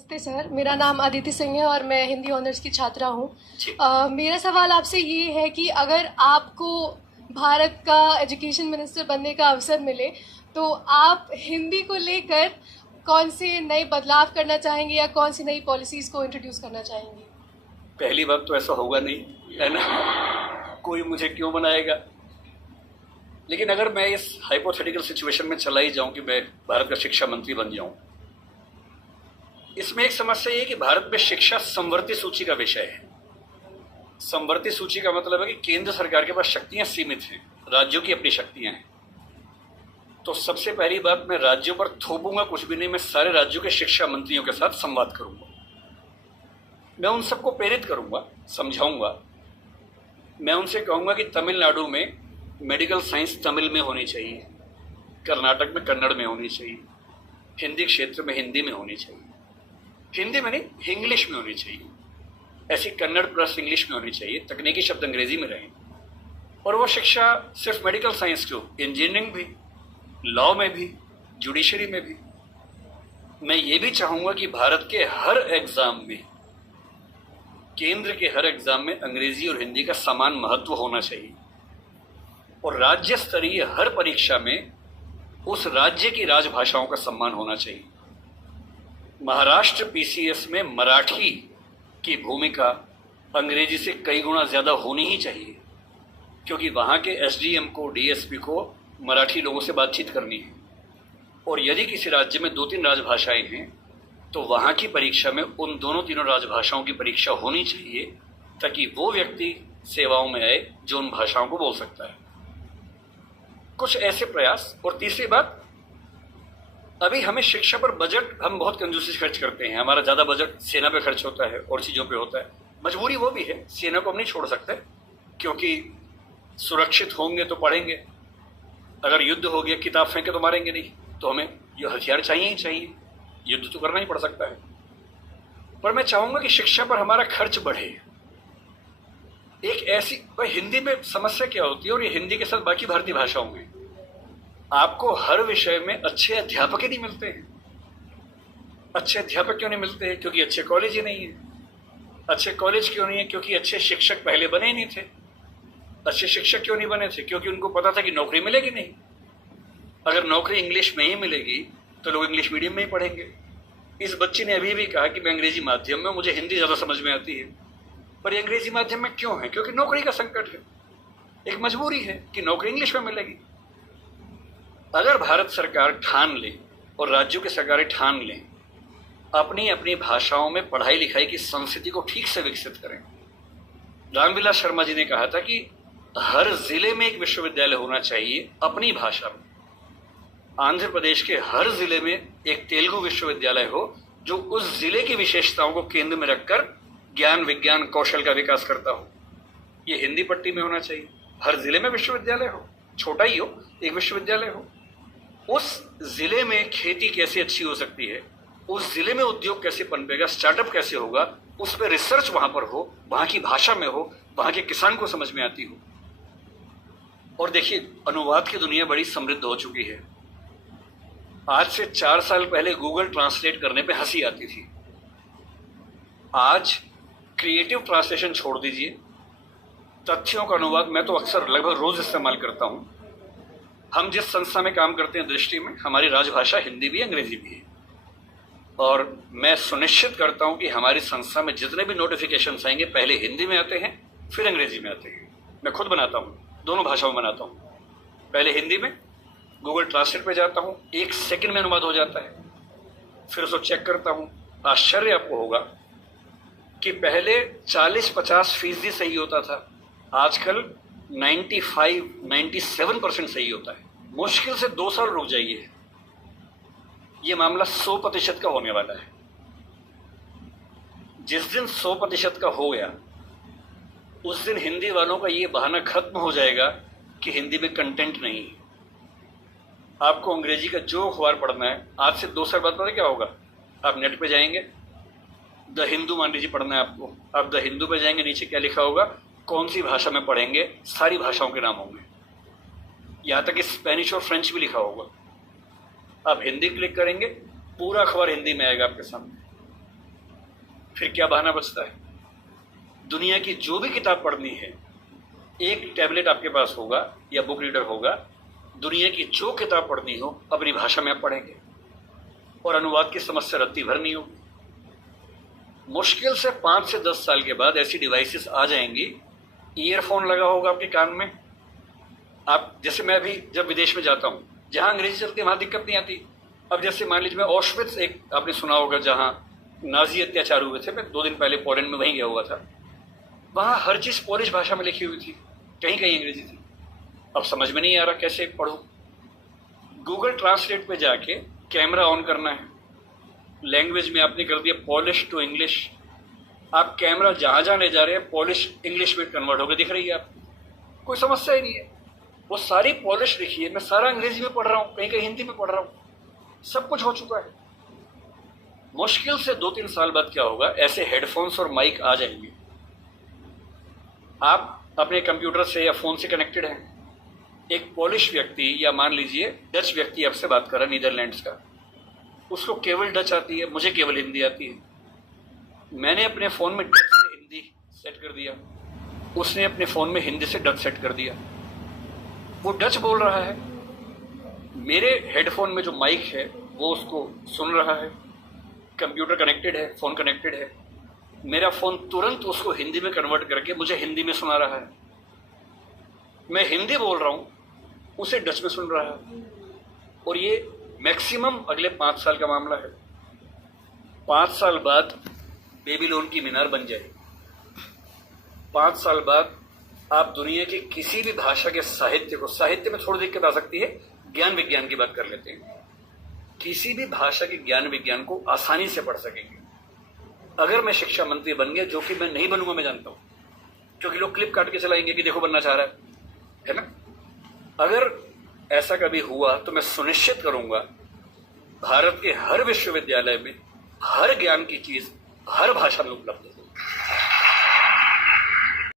नमस्ते सर, मेरा नाम अदिति सिंह है और मैं हिंदी ऑनर्स की छात्रा हूँ। मेरा सवाल आपसे ये है कि अगर आपको भारत का एजुकेशन मिनिस्टर बनने का अवसर मिले तो आप हिंदी को लेकर कौन से नए बदलाव करना चाहेंगे या कौन सी नई पॉलिसीज को इंट्रोड्यूस करना चाहेंगे? पहली बात तो ऐसा होगा नहीं, है ना। कोई मुझे क्यों बनाएगा। लेकिन अगर मैं इस हाइपोथेटिकल सिचुएशन में चला ही जाऊं कि मैं भारत का शिक्षा मंत्री बन जाऊं, इसमें एक समस्या ये है कि भारत में शिक्षा समवर्ती सूची का विषय है। समवर्ती सूची का मतलब है कि केंद्र सरकार के पास शक्तियां सीमित हैं, राज्यों की अपनी शक्तियां हैं। तो सबसे पहली बात, मैं राज्यों पर थोपूंगा कुछ भी नहीं, मैं सारे राज्यों के शिक्षा मंत्रियों के साथ संवाद करूंगा। मैं उन सबको प्रेरित करूंगा, समझाऊंगा। मैं उनसे कहूंगा कि तमिलनाडु में मेडिकल साइंस तमिल में होनी चाहिए, कर्नाटक में कन्नड़ में होनी चाहिए, हिंदी क्षेत्र में हिंदी में होनी चाहिए, हिंदी में नहीं इंग्लिश में होनी चाहिए, ऐसी कन्नड़ प्लस इंग्लिश में होनी चाहिए, तकनीकी शब्द अंग्रेजी में रहें। और वो शिक्षा सिर्फ मेडिकल साइंस क्यों, इंजीनियरिंग भी, लॉ में भी, जुडिशरी में भी। मैं ये भी चाहूंगा कि भारत के हर एग्जाम में, केंद्र के हर एग्जाम में अंग्रेजी और हिंदी का समान महत्व होना चाहिए। और राज्य स्तरीय हर परीक्षा में उस राज्य की राजभाषाओं का सम्मान होना चाहिए। महाराष्ट्र पीसीएस में मराठी की भूमिका अंग्रेजी से कई गुना ज्यादा होनी ही चाहिए, क्योंकि वहां के एसडीएम को, डीएसपी को मराठी लोगों से बातचीत करनी है। और यदि किसी राज्य में 2-3 राजभाषाएं हैं तो वहां की परीक्षा में उन दोनों तीनों राजभाषाओं की परीक्षा होनी चाहिए, ताकि वो व्यक्ति सेवाओं में आए जो उन भाषाओं को बोल सकता है। कुछ ऐसे प्रयास। और तीसरी बात, अभी हमें शिक्षा पर बजट हम बहुत कंजूसी से खर्च करते हैं। हमारा ज्यादा बजट सेना पे खर्च होता है और चीजों पे होता है। मजबूरी वो भी है, सेना को हम नहीं छोड़ सकते, क्योंकि सुरक्षित होंगे तो पढ़ेंगे। अगर युद्ध हो गया, किताब फेंके तो मारेंगे नहीं, तो हमें ये हथियार चाहिए ही चाहिए, युद्ध तो करना ही पड़ सकता है। पर मैं चाहूंगा कि शिक्षा पर हमारा खर्च बढ़े। एक ऐसी हिंदी में समस्या क्या होती है, और ये हिंदी के साथ बाकी भारतीय भाषाओं में, आपको हर विषय में अच्छे अध्यापक ही नहीं मिलते हैं। अच्छे अध्यापक क्यों नहीं मिलते हैं? क्योंकि अच्छे कॉलेज ही नहीं है। अच्छे कॉलेज क्यों नहीं है? क्योंकि अच्छे शिक्षक पहले बने ही नहीं थे। अच्छे शिक्षक क्यों नहीं बने थे? क्योंकि उनको पता था कि नौकरी मिलेगी नहीं। अगर नौकरी इंग्लिश में ही मिलेगी तो लोग इंग्लिश मीडियम में ही पढ़ेंगे। इस बच्ची ने अभी भी कहा कि मैं अंग्रेजी माध्यम में, मुझे हिंदी ज्यादा समझ में आती है। पर ये अंग्रेजी माध्यम में क्यों है? क्योंकि नौकरी का संकट है, एक मजबूरी है कि नौकरी इंग्लिश में मिलेगी। अगर भारत सरकार ठान ले और राज्यों की सरकारें ठान लें, अपनी अपनी भाषाओं में पढ़ाई लिखाई की संस्कृति को ठीक से विकसित करें। रामविलास शर्मा जी ने कहा था कि हर जिले में एक विश्वविद्यालय होना चाहिए अपनी भाषा में। आंध्र प्रदेश के हर जिले में एक तेलुगु विश्वविद्यालय हो, जो उस जिले की विशेषताओं को केंद्र में रखकर ज्ञान, विज्ञान, कौशल का विकास करता हो। ये हिंदी पट्टी में होना चाहिए। हर जिले में विश्वविद्यालय हो, छोटा ही हो, एक विश्वविद्यालय हो। उस जिले में खेती कैसे अच्छी हो सकती है, उस जिले में उद्योग कैसे पनपेगा, स्टार्टअप कैसे होगा, उस पर रिसर्च वहां पर हो, वहां की भाषा में हो, वहां के किसान को समझ में आती हो। और देखिए, अनुवाद की दुनिया बड़ी समृद्ध हो चुकी है। आज से 4 साल पहले गूगल ट्रांसलेट करने पे हंसी आती थी। आज क्रिएटिव ट्रांसलेशन छोड़ दीजिए, तथ्यों का अनुवाद मैं तो अक्सर लगभग रोज इस्तेमाल करता हूं। हम जिस संस्था में काम करते हैं दृष्टि में, हमारी राजभाषा हिंदी भी, अंग्रेजी भी है। और मैं सुनिश्चित करता हूं कि हमारी संस्था में जितने भी नोटिफिकेशन आएंगे पहले हिंदी में आते हैं, फिर अंग्रेजी में आते हैं। मैं खुद बनाता हूं, दोनों भाषाओं में बनाता हूं। पहले हिंदी में, गूगल ट्रांसलेट पे जाता हूं, 1 सेकंड में अनुवाद हो जाता है। फिर उसको चेक करता हूं। आश्चर्य आपको होगा कि पहले 40-50% सही होता था, आजकल 95-97% सही होता है। मुश्किल से 2 साल रुक जाइए, ये मामला 100% का होने वाला है। जिस दिन 100% का हो गया, उस दिन हिंदी वालों का ये बहाना खत्म हो जाएगा कि हिंदी में कंटेंट नहीं है। आपको अंग्रेजी का जो अखबार पढ़ना है, आज से 2 साल बाद पता क्या होगा? आप नेट पे जाएंगे, द हिंदू मान लीजिए पढ़ना है आपको, आप द हिंदू पे जाएंगे, नीचे क्या लिखा होगा, कौन सी भाषा में पढ़ेंगे, सारी भाषाओं के नाम होंगे, यहां तक कि स्पेनिश और फ्रेंच भी लिखा होगा। आप हिंदी क्लिक करेंगे, पूरा अखबार हिंदी में आएगा आपके सामने। फिर क्या बहाना बचता है? दुनिया की जो भी किताब पढ़नी है, एक टैबलेट आपके पास होगा या बुक रीडर होगा, दुनिया की जो किताब पढ़नी हो अपनी भाषा में आप पढ़ेंगे और अनुवाद की समस्या रत्ती भर नहीं होगी। मुश्किल से 5 से 10 साल के बाद ऐसी डिवाइसेस आ जाएंगी, ईयरफोन लगा होगा आपके कान में। आप जैसे मैं भी जब विदेश में जाता हूँ, जहाँ अंग्रेजी चलती है वहाँ दिक्कत नहीं आती। अब जैसे मान लीजिए मैं ऑशविट्स, एक आपने सुना होगा जहाँ नाजी अत्याचार हुए थे, मैं 2 दिन पहले पोलैंड में वहीं गया हुआ था। वहाँ हर चीज़ पोलिश भाषा में लिखी हुई थी, कहीं कहीं अंग्रेजी थी। अब समझ में नहीं आ रहा कैसे पढ़ूं। गूगल ट्रांसलेट पे जाके कैमरा ऑन करना है, लैंग्वेज में आपने कर दिया पॉलिश टू इंग्लिश। आप कैमरा जहाँ जहाँ ले जा रहे हैं पॉलिश इंग्लिश में कन्वर्ट होकर दिख रही है आपको, कोई समस्या ही नहीं है। वो सारी पॉलिश लिखी है, मैं सारा अंग्रेजी में पढ़ रहा हूँ, कहीं कहीं हिंदी में पढ़ रहा हूँ, सब कुछ हो चुका है। मुश्किल से 2-3 साल बाद क्या होगा, ऐसे हेडफोन्स और माइक आ जाएंगे। आप अपने कंप्यूटर से या फोन से कनेक्टेड हैं, एक पॉलिश व्यक्ति या मान लीजिए डच व्यक्ति आपसे बात कर रहा है नीदरलैंड्स का, उसको केवल डच आती है, मुझे केवल हिंदी आती है। मैंने अपने फ़ोन में डच से हिंदी सेट कर दिया, उसने अपने फ़ोन में हिंदी से डच सेट कर दिया। वो डच बोल रहा है, मेरे हेडफोन में जो माइक है वो उसको सुन रहा है, कंप्यूटर कनेक्टेड है, फ़ोन कनेक्टेड है, मेरा फ़ोन तुरंत उसको हिंदी में कन्वर्ट करके मुझे हिंदी में सुना रहा है। मैं हिंदी बोल रहा हूँ, उसे डच में सुन रहा है। और ये मैक्सिमम अगले 5 साल का मामला है। 5 साल बाद बेबीलोन की मीनार बन जाएगी। 5 साल बाद आप दुनिया की किसी भी भाषा के साहित्य को, साहित्य में थोड़ी दिक्कत आ सकती है, ज्ञान विज्ञान की बात कर लेते हैं, किसी भी भाषा के ज्ञान विज्ञान को आसानी से पढ़ सकेंगे। अगर मैं शिक्षा मंत्री बन गया, जो कि मैं नहीं बनूंगा, मैं जानता हूं, क्योंकि लोग क्लिप काट के चलाएंगे कि देखो बनना चाह रहा है ना। अगर ऐसा कभी हुआ तो मैं सुनिश्चित करूंगा भारत के हर विश्वविद्यालय में हर ज्ञान की चीज हर भाषा में उपलब्ध हो।